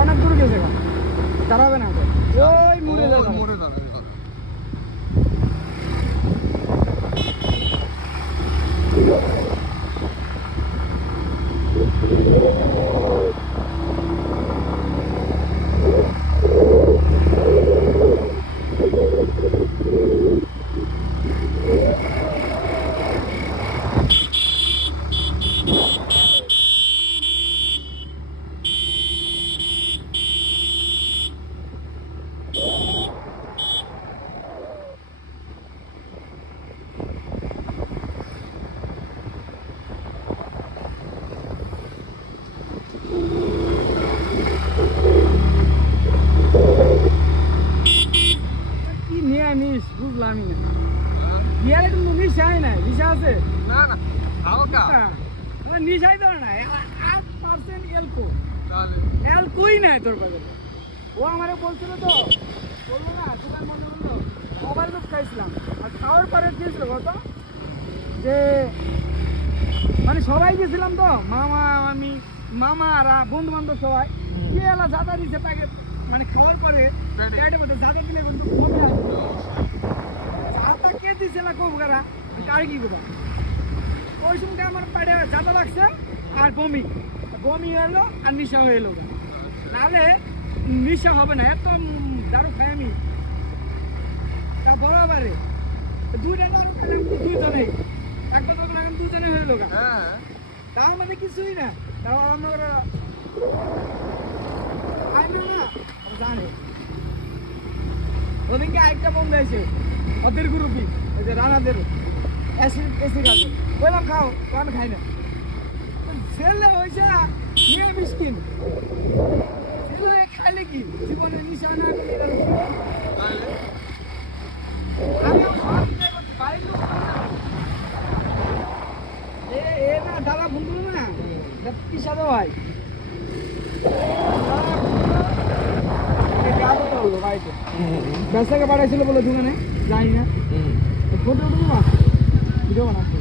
অনেক দূর গেছে দাঁড়াবে না ওই মুড়ে মুড়ে দাঁড়াবে বুঝলামই না ইয়ার একটু নিশাই নাই নিশা আছে না না হালকা নিশাই তো না 8% অ্যালকোই নাই তোর কাছে ও আমারে বলছিল তো বললো না দোকান বন্ধ করলো মোবাইল তো খাইছিলাম আর খাওয়ার পরে দিয়েছিল কত যে মানে সবাই গেছিলাম তো মামা আমি মামা আর বন্ধু বান্ধব সবাই কে এলা জাদা দিচ্ছে তাকে মানে খাওয়ার পরে পেটের মধ্যে জাদা দিলে কিন্তু কমে আসবে জাদা কে দিচ্ছে না কবুকারা আর কি কথা ওই সময়টা আমার পেটে জাদা লাগছে আর বমি বমি এলো আর নিশা হয়ে এলো নাহলে নিশা হবে না এত দারু খাই আমি তা বরাবরে দুইটা দারু খাই দুইজনে একটা দোকান এখন দুজনে হয়ে এলো তার মানে কিছুই না তাও আমার জানে ওদিনকে আরেকটা বন্ধ হয়েছে ওদের গ্রুপই ওই যে রানাদের এসি কাজে বললাম খাও তো আমি খাই না ছেলে হয়েছে নিয়ে মিসকিন ছেলে খাইলে কি জীবনে নিশা না না দাদা ফোন করবো না কি সাদা ভাই ব্যবসাকে পাঠাইছিল বলে দোকানে যাই না ফটো ভিডিও বানাচ্ছি